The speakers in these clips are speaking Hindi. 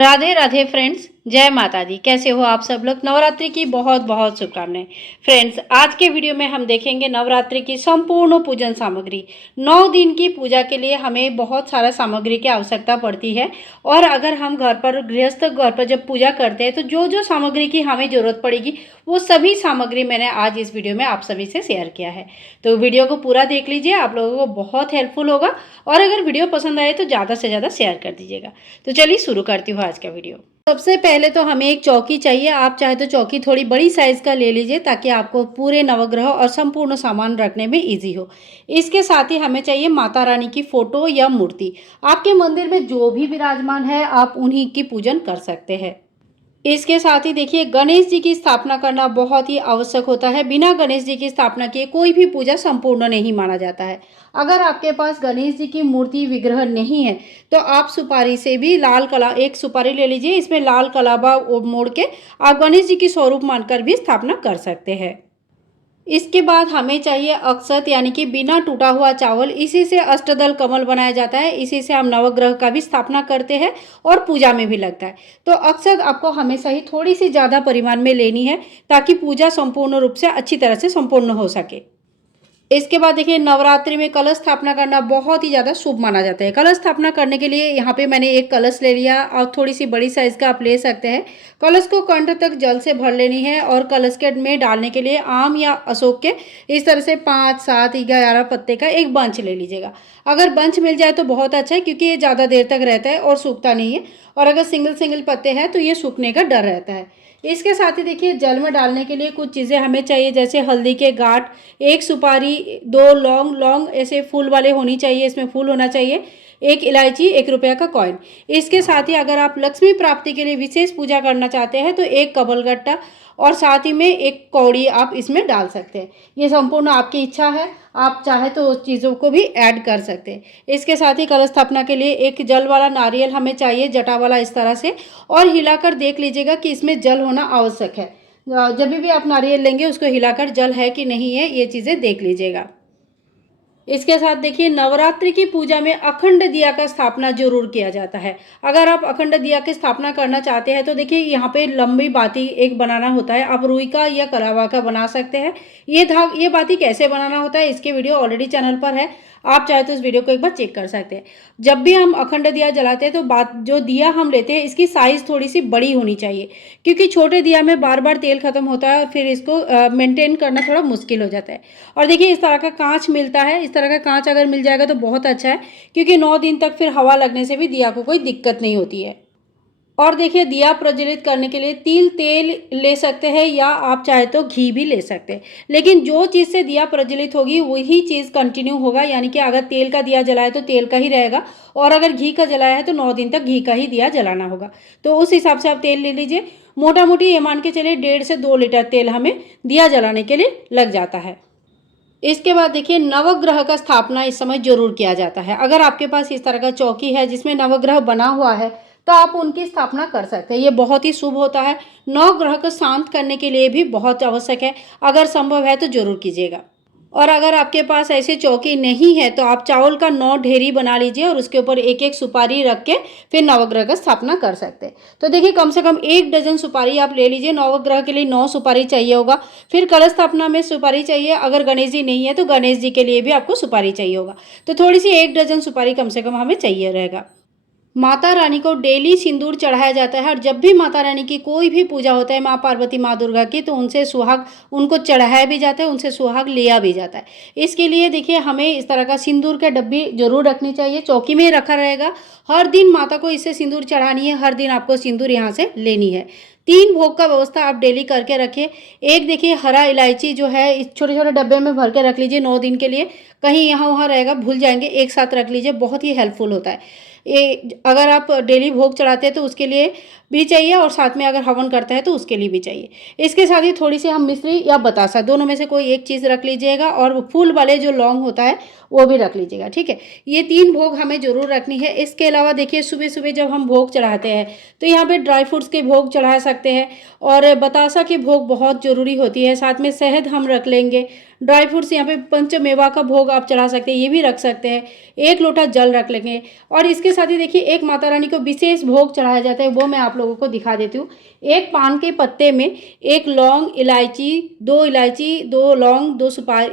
राधे राधे फ्रेंड्स, जय माता दी। कैसे हो आप सब लोग। नवरात्रि की बहुत बहुत शुभकामनाएं। फ्रेंड्स, आज के वीडियो में हम देखेंगे नवरात्रि की संपूर्ण पूजन सामग्री। 9 दिन की पूजा के लिए हमें बहुत सारा सामग्री की आवश्यकता पड़ती है। और अगर हम घर पर गृहस्थ घर पर जब पूजा करते हैं तो जो जो सामग्री की हमें ज़रूरत पड़ेगी वो सभी सामग्री मैंने आज इस वीडियो में आप सभी से शेयर किया है। तो वीडियो को पूरा देख लीजिए, आप लोगों को बहुत हेल्पफुल होगा। और अगर वीडियो पसंद आए तो ज़्यादा से ज़्यादा शेयर कर दीजिएगा। तो चलिए शुरू करती हूँ आज का वीडियो। सबसे पहले तो हमें एक चौकी चाहिए। आप चाहे तो चौकी थोड़ी बड़ी साइज का ले लीजिए ताकि आपको पूरे नवग्रह और संपूर्ण सामान रखने में इजी हो। इसके साथ ही हमें चाहिए माता रानी की फोटो या मूर्ति। आपके मंदिर में जो भी विराजमान है आप उन्हीं की पूजन कर सकते हैं। इसके साथ ही देखिए, गणेश जी की स्थापना करना बहुत ही आवश्यक होता है। बिना गणेश जी की स्थापना किए कोई भी पूजा संपूर्ण नहीं माना जाता है। अगर आपके पास गणेश जी की मूर्ति विग्रह नहीं है तो आप सुपारी से भी लाल कला एक सुपारी ले लीजिए, इसमें लाल कलावा मोड़ के आप गणेश जी की स्वरूप मानकर भी स्थापना कर सकते हैं। इसके बाद हमें चाहिए अक्षत, यानी कि बिना टूटा हुआ चावल। इसी से अष्टदल कमल बनाया जाता है। इसी से हम नवग्रह का भी स्थापना करते हैं और पूजा में भी लगता है। तो अक्षत आपको हमेशा ही थोड़ी सी ज़्यादा परिमाण में लेनी है ताकि पूजा संपूर्ण रूप से अच्छी तरह से संपूर्ण हो सके। इसके बाद देखिए, नवरात्रि में कलश स्थापना करना बहुत ही ज़्यादा शुभ माना जाता है। कलश स्थापना करने के लिए यहाँ पे मैंने एक कलश ले लिया और थोड़ी सी बड़ी साइज़ का आप ले सकते हैं। कलश को कंठ तक जल से भर लेनी है और कलश के में डालने के लिए आम या अशोक के इस तरह से 5, 7, 11 पत्ते का एक बंच ले लीजिएगा। अगर बंच मिल जाए तो बहुत अच्छा है क्योंकि ये ज़्यादा देर तक रहता है और सूखता नहीं है। और अगर सिंगल सिंगल पत्ते हैं तो ये सूखने का डर रहता है। इसके साथ ही देखिए, जल में डालने के लिए कुछ चीज़ें हमें चाहिए, जैसे हल्दी के गांठ, एक सुपारी, 2 लौंग, लौंग ऐसे फूल वाले होनी चाहिए, इसमें फूल होना चाहिए, एक इलायची, 1 रुपया का कॉइन। इसके साथ ही अगर आप लक्ष्मी प्राप्ति के लिए विशेष पूजा करना चाहते हैं तो एक कमलगट्टा और साथ ही में एक कौड़ी आप इसमें डाल सकते हैं। ये संपूर्ण आपकी इच्छा है, आप चाहे तो उस चीज़ों को भी ऐड कर सकते हैं। इसके साथ ही कलश स्थापना के लिए एक जल वाला नारियल हमें चाहिए, जटा वाला इस तरह से, और हिलाकर देख लीजिएगा कि इसमें जल होना आवश्यक है। जब भी आप नारियल लेंगे उसको हिलाकर जल है कि नहीं है ये चीज़ें देख लीजिएगा। इसके साथ देखिए, नवरात्रि की पूजा में अखंड दिया का स्थापना जरूर किया जाता है। अगर आप अखंड दिया की स्थापना करना चाहते हैं तो देखिए, यहाँ पे लंबी बाती एक बनाना होता है। आप रुई का या कलावा का बना सकते हैं। ये बाती कैसे बनाना होता है इसके वीडियो ऑलरेडी चैनल पर है, आप चाहे तो इस वीडियो को एक बार चेक कर सकते हैं। जब भी हम अखंड दिया जलाते हैं तो बात जो दिया हम लेते हैं इसकी साइज़ थोड़ी सी बड़ी होनी चाहिए, क्योंकि छोटे दिया में बार बार तेल खत्म होता है और फिर इसको मेंटेन करना थोड़ा मुश्किल हो जाता है। और देखिए, इस तरह का कांच मिलता है। इस तरह का कांच अगर मिल जाएगा तो बहुत अच्छा है, क्योंकि 9 दिन तक फिर हवा लगने से भी दिया को कोई दिक्कत नहीं होती है। और देखिए, दिया प्रज्वलित करने के लिए तिल तेल ले सकते हैं या आप चाहे तो घी भी ले सकते हैं। लेकिन जो चीज़ से दिया प्रज्वलित होगी वही चीज़ कंटिन्यू होगा, यानी कि अगर तेल का दिया जलाए तो तेल का ही रहेगा, और अगर घी का जलाया है तो 9 दिन तक घी का ही दिया जलाना होगा। तो उस हिसाब से आप तेल ले लीजिए। मोटा मोटी ये मान के चलिए 1.5 से 2 लीटर तेल हमें दिया जलाने के लिए लग जाता है। इसके बाद देखिए, नवग्रह का स्थापना इस समय जरूर किया जाता है। अगर आपके पास इस तरह का चौकी है जिसमें नवग्रह बना हुआ है तो आप उनकी स्थापना कर सकते हैं। ये बहुत ही शुभ होता है। नवग्रह को शांत करने के लिए भी बहुत आवश्यक है। अगर संभव है तो जरूर कीजिएगा। और अगर आपके पास ऐसी चौकी नहीं है तो आप चावल का 9 ढेरी बना लीजिए और उसके ऊपर एक एक सुपारी रख के फिर नवग्रह का स्थापना कर सकते हैं। तो देखिए, कम से कम 1 डजन सुपारी आप ले लीजिए। नवग्रह के लिए 9 सुपारी चाहिए होगा। फिर कलश स्थापना में सुपारी चाहिए। अगर गणेश जी नहीं है तो गणेश जी के लिए भी आपको सुपारी चाहिए होगा। तो थोड़ी सी 1 डजन सुपारी कम से कम हमें चाहिए रहेगा। माता रानी को डेली सिंदूर चढ़ाया जाता है और जब भी माता रानी की कोई भी पूजा होता है, माँ पार्वती, माँ दुर्गा की, तो उनसे सुहाग उनको चढ़ाया भी जाता है, उनसे सुहाग लिया भी जाता है। इसके लिए देखिए, हमें इस तरह का सिंदूर का डब्बी जरूर रखनी चाहिए। चौकी में रखा रहेगा। हर दिन माता को इससे सिंदूर चढ़ानी है। हर दिन आपको सिंदूर यहाँ से लेनी है। 3 भोग का व्यवस्था आप डेली करके रखिए। एक देखिए, हरा इलायची जो है इस छोटे छोटे डब्बे में भर के रख लीजिए 9 दिन के लिए। कहीं यहाँ वहाँ रहेगा, भूल जाएंगे, एक साथ रख लीजिए, बहुत ही हेल्पफुल होता है। ये अगर आप डेली भोग चढ़ाते हैं तो उसके लिए भी चाहिए और साथ में अगर हवन करते हैं तो उसके लिए भी चाहिए। इसके साथ ही थोड़ी सी हम मिश्री या बतासा, दोनों में से कोई एक चीज़ रख लीजिएगा, और फूल वाले जो लौंग होता है वो भी रख लीजिएगा। ठीक है, ये 3 भोग हमें जरूर रखनी है। इसके अलावा देखिए, सुबह सुबह जब हम भोग चढ़ाते हैं तो यहाँ पे ड्राई फ्रूट्स के भोग चढ़ा सकते हैं और बतासा की भोग बहुत ज़रूरी होती है। साथ में शहद हम रख लेंगे, ड्राई फ्रूट्स यहाँ पे पंचमेवा का भोग आप चढ़ा सकते हैं, ये भी रख सकते हैं। 1 लोटा जल रख लेंगे और इसके साथ ही देखिए एक माता रानी को विशेष भोग चढ़ाया जाता है, वो मैं आप लोगों को दिखा देती हूँ। एक पान के पत्ते में 1 लौंग, इलायची, 2 लौंग,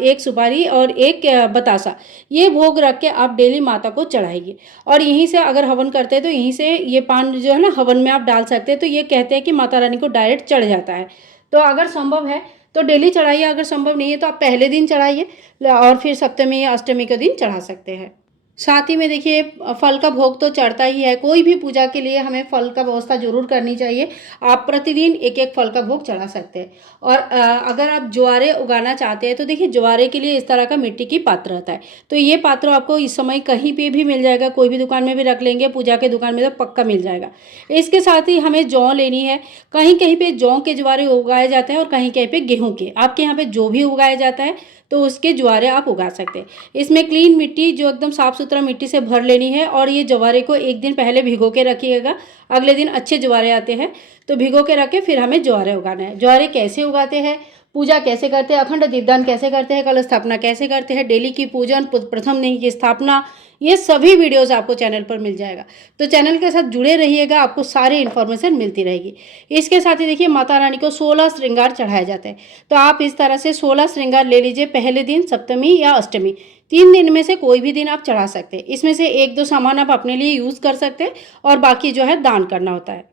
1 सुपारी और 1 बतासा, ये भोग रख के आप डेली माता को चढ़ाइए। और यहीं से अगर हवन करते हैं तो यहीं से ये पान जो है ना हवन में आप डाल सकते हैं। तो ये कहते हैं कि माता रानी को डायरेक्ट चढ़ जाता है। तो अगर संभव है तो डेली चढ़ाइए, अगर संभव नहीं है तो आप पहले दिन चढ़ाइए और फिर सप्तमी या अष्टमी के दिन चढ़ा सकते हैं। साथ ही में देखिए फल का भोग तो चढ़ता ही है, कोई भी पूजा के लिए हमें फल का व्यवस्था जरूर करनी चाहिए। आप प्रतिदिन 1-1 फल का भोग चढ़ा सकते हैं। और अगर आप ज्वारे उगाना चाहते हैं तो देखिए ज्वारे के लिए इस तरह का मिट्टी की पात्र रहता है। तो ये पात्र आपको इस समय कहीं पे भी मिल जाएगा, कोई भी दुकान में भी रख लेंगे, पूजा के दुकान में तो पक्का मिल जाएगा। इसके साथ ही हमें जौ लेनी है। कहीं कहीं पे जौ के ज्वारे उगाए जाते हैं और कहीं कहीं पे गेहूँ के। आपके यहाँ पे जो भी उगाया जाता है तो उसके ज्वारे आप उगा सकते हैं। इसमें क्लीन मिट्टी जो एकदम साफ़ सुथरा मिट्टी से भर लेनी है और ये ज्वारे को 1 दिन पहले भिगो के रखिएगा। अगले दिन अच्छे ज्वारे आते हैं तो भिगो के रख के फिर हमें ज्वारे उगाना है। ज्वारे कैसे उगाते हैं, पूजा कैसे करते हैं, अखंड दीपदान कैसे करते हैं, कलश स्थापना कैसे करते हैं, डेली की पूजन, प्रथम दिन की स्थापना, ये सभी वीडियोस आपको चैनल पर मिल जाएगा। तो चैनल के साथ जुड़े रहिएगा, आपको सारी इन्फॉर्मेशन मिलती रहेगी। इसके साथ ही देखिए माता रानी को 16 श्रृंगार चढ़ाया जाता है। तो आप इस तरह से 16 श्रृंगार ले लीजिए, पहले दिन, सप्तमी या अष्टमी, 3 दिन में से कोई भी दिन आप चढ़ा सकते हैं। इसमें से 1-2 सामान आप अपने लिए यूज़ कर सकते हैं और बाकी जो है दान करना होता है।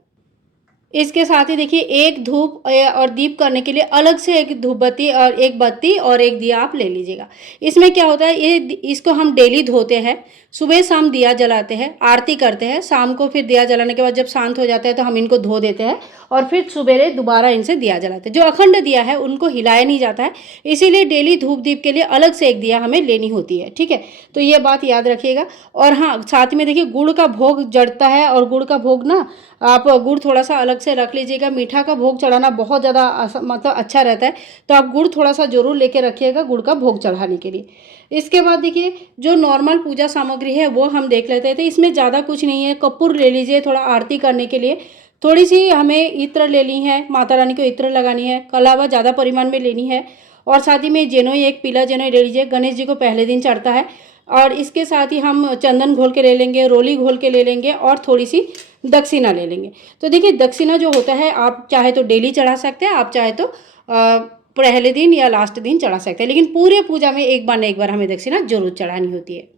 इसके साथ ही देखिए एक धूप और दीप करने के लिए अलग से एक धूप बत्ती और एक बत्ती और एक दिया आप ले लीजिएगा। इसमें क्या होता है, ये इसको हम डेली धोते हैं, सुबह शाम दिया जलाते हैं, आरती करते हैं, शाम को फिर दिया जलाने के बाद जब शांत हो जाता है तो हम इनको धो देते हैं और फिर सुबेरे दोबारा इनसे दिया जलाते हैं। जो अखंड दिया है उनको हिलाया नहीं जाता है, इसीलिए डेली धूप दीप के लिए अलग से एक दिया हमें लेनी होती है। ठीक है, तो ये बात याद रखिएगा। और हाँ, साथ में देखिए गुड़ का भोग जड़ता है और गुड़ का भोग ना आप गुड़ थोड़ा सा अलग से रख लीजिएगा। मीठा का भोग चढ़ाना बहुत ज़्यादा मतलब अच्छा रहता है, तो आप गुड़ थोड़ा सा जरूर लेके रखिएगा गुड़ का भोग चढ़ाने के लिए। इसके बाद देखिए जो नॉर्मल पूजा सामग्री है वो हम देख लेते हैं। तो इसमें ज़्यादा कुछ नहीं है, कपूर ले लीजिए थोड़ा आरती करने के लिए, थोड़ी सी हमें इत्र लेनी है, माता रानी को इत्र लगानी है, कलावा ज़्यादा परिमाण में लेनी है और साथ ही में जनेऊ, एक पीला जनेऊ ले लीजिए, गणेश जी को पहले दिन चढ़ता है। और इसके साथ ही हम चंदन घोल के ले लेंगे, रोली घोल के ले लेंगे और थोड़ी सी दक्षिणा ले लेंगे। तो देखिए दक्षिणा जो होता है आप चाहे तो डेली चढ़ा सकते हैं, आप चाहे तो पहले दिन या लास्ट दिन चढ़ा सकते हैं, लेकिन पूरे पूजा में एक बार न एक बार हमें दक्षिणा जरूर चढ़ानी होती है।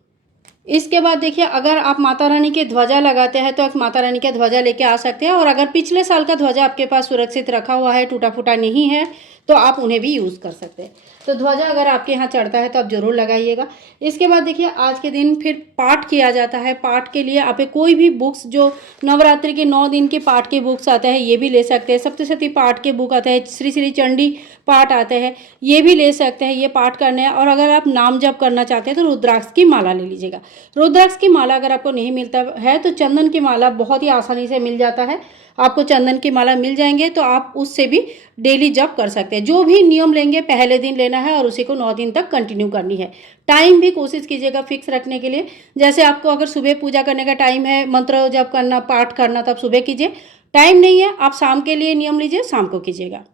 इसके बाद देखिए अगर आप माता रानी के ध्वजा लगाते हैं तो आप माता रानी का ध्वजा लेके आ सकते हैं और अगर पिछले साल का ध्वजा आपके पास सुरक्षित रखा हुआ है, टूटा फूटा नहीं है, तो आप उन्हें भी यूज़ कर सकते हैं। तो ध्वजा अगर आपके यहाँ चढ़ता है तो आप ज़रूर लगाइएगा। इसके बाद देखिए आज के दिन फिर पाठ किया जाता है। पाठ के लिए आप कोई भी बुक्स जो नवरात्रि के 9 दिन के पाठ के बुक्स आते हैं ये भी ले सकते हैं। सप्तशती पाठ के बुक आते हैं, श्री श्री चंडी पाठ आते हैं, ये भी ले सकते हैं, ये पाठ करने हैं। और अगर आप नाम जप करना चाहते हैं तो रुद्राक्ष की माला ले लीजिएगा। रुद्राक्ष की माला अगर आपको नहीं मिलता है तो चंदन की माला बहुत ही आसानी से मिल जाता है, आपको चंदन की माला मिल जाएंगे तो आप उससे भी डेली जप कर सकते हैं। जो भी नियम लेंगे पहले दिन लेना है और उसी को 9 दिन तक कंटिन्यू करनी है। टाइम भी कोशिश कीजिएगा फिक्स रखने के लिए, जैसे आपको अगर सुबह पूजा करने का टाइम है, मंत्र जप करना, पाठ करना, तो आप सुबह कीजिए। टाइम नहीं है आप शाम के लिए नियम लीजिए, शाम को कीजिएगा।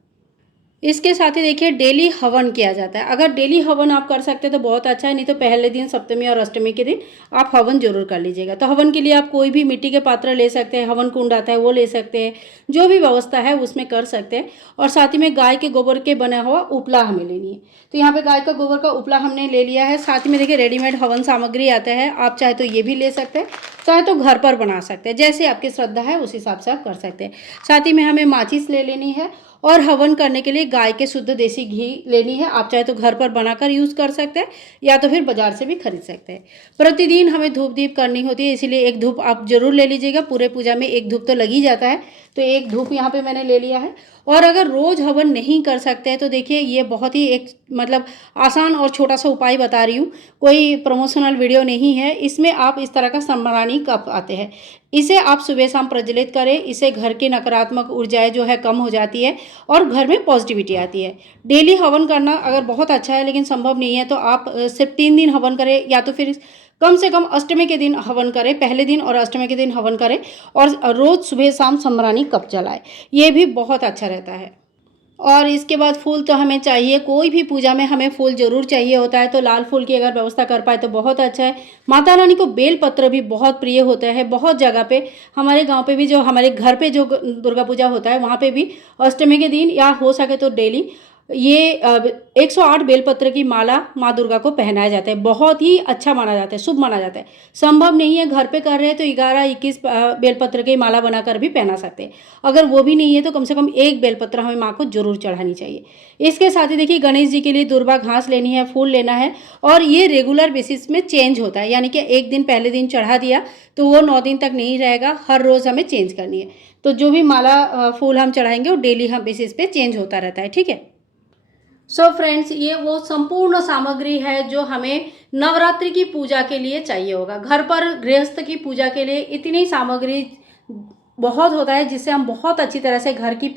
इसके साथ ही देखिए डेली हवन किया जाता है। अगर डेली हवन आप कर सकते हैं तो बहुत अच्छा है, नहीं तो पहले दिन सप्तमी और अष्टमी के दिन आप हवन जरूर कर लीजिएगा। तो हवन के लिए आप कोई भी मिट्टी के पात्र ले सकते हैं, हवन कुंड आता है वो ले सकते हैं, जो भी व्यवस्था है उसमें कर सकते हैं। और साथ ही में गाय के गोबर के बना हुआ उपला हमें लेनी है। तो यहाँ पे गाय का गोबर का उपला हमने ले लिया है। साथ में देखिए रेडीमेड हवन सामग्री आता है, आप चाहे तो ये भी ले सकते हैं, चाहे तो घर पर बना सकते हैं, जैसे आपकी श्रद्धा है उस हिसाब से आप कर सकते हैं। साथ ही में हमें माचिस ले लेनी है और हवन करने के लिए गाय के शुद्ध देसी घी लेनी है। आप चाहे तो घर पर बनाकर यूज़ कर सकते हैं या तो फिर बाजार से भी खरीद सकते हैं। प्रतिदिन हमें धूप दीप करनी होती है, इसीलिए एक धूप आप जरूर ले लीजिएगा। पूरे पूजा में एक धूप तो लग ही जाता है, तो एक धूप यहाँ पे मैंने ले लिया है। और अगर रोज़ हवन नहीं कर सकते हैं तो देखिए ये बहुत ही एक मतलब आसान और छोटा सा उपाय बता रही हूँ, कोई प्रमोशनल वीडियो नहीं है। इसमें आप इस तरह का सम्राणी कप आते हैं, इसे आप सुबह शाम प्रज्वलित करें, इससे घर की नकारात्मक ऊर्जाएं जो है कम हो जाती है और घर में पॉजिटिविटी आती है। डेली हवन करना अगर बहुत अच्छा है लेकिन संभव नहीं है तो आप सिर्फ 3 दिन हवन करें, या तो फिर कम से कम अष्टमी के दिन हवन करें, पहले दिन और अष्टमी के दिन हवन करें और रोज़ सुबह शाम सम्राणी कप जलाएं, ये भी बहुत अच्छा रहता है। और इसके बाद फूल तो हमें चाहिए, कोई भी पूजा में हमें फूल ज़रूर चाहिए होता है, तो लाल फूल की अगर व्यवस्था कर पाए तो बहुत अच्छा है। माता रानी को बेल पत्र भी बहुत प्रिय होता है। बहुत जगह पे, हमारे गांव पे भी, जो हमारे घर पे जो दुर्गा पूजा होता है वहाँ पे भी अष्टमी के दिन या हो सके तो डेली ये 108 बेलपत्र की माला माँ दुर्गा को पहनाया जाता है। बहुत ही अच्छा माना जाता है, शुभ माना जाता है। संभव नहीं है घर पे कर रहे हैं तो 11-21 बेलपत्र की माला बनाकर भी पहना सकते हैं। अगर वो भी नहीं है तो कम से कम एक बेलपत्र हमें माँ को जरूर चढ़ानी चाहिए। इसके साथ ही देखिए, गणेश जी के लिए दुर्वा घास लेनी है, फूल लेना है, और ये रेगुलर बेसिस में चेंज होता है, यानी कि एक दिन पहले दिन चढ़ा दिया तो वो 9 दिन तक नहीं रहेगा, हर रोज़ हमें चेंज करनी है। तो जो भी माला फूल हम चढ़ाएंगे वो डेली हम बेसिस पे चेंज होता रहता है, ठीक है। सो फ्रेंड्स, ये वो संपूर्ण सामग्री है जो हमें नवरात्रि की पूजा के लिए चाहिए होगा। घर पर गृहस्थ की पूजा के लिए इतनी सामग्री बहुत होता है जिससे हम बहुत अच्छी तरह से घर की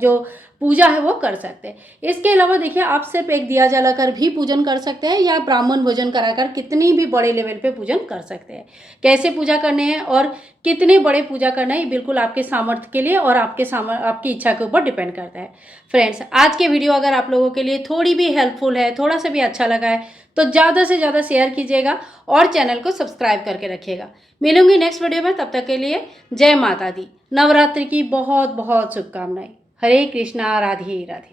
जो पूजा है वो कर सकते हैं। इसके अलावा देखिए, आप सिर्फ एक दिया जलाकर भी पूजन कर सकते हैं या ब्राह्मण भोजन कराकर कितनी भी बड़े लेवल पे पूजन कर सकते हैं। कैसे पूजा करने हैं और कितने बड़े पूजा करना है, ये बिल्कुल आपके सामर्थ्य के लिए और आपकी इच्छा के ऊपर डिपेंड करता है। फ्रेंड्स, आज के वीडियो अगर आप लोगों के लिए थोड़ी भी हेल्पफुल है, थोड़ा सा भी अच्छा लगा है, तो ज़्यादा से ज़्यादा शेयर कीजिएगा और चैनल को सब्सक्राइब करके रखिएगा। मिलूंगी नेक्स्ट वीडियो में, तब तक के लिए जय माता दी। नवरात्रि की बहुत बहुत शुभकामनाएं। हरे कृष्णा, राधे राधे।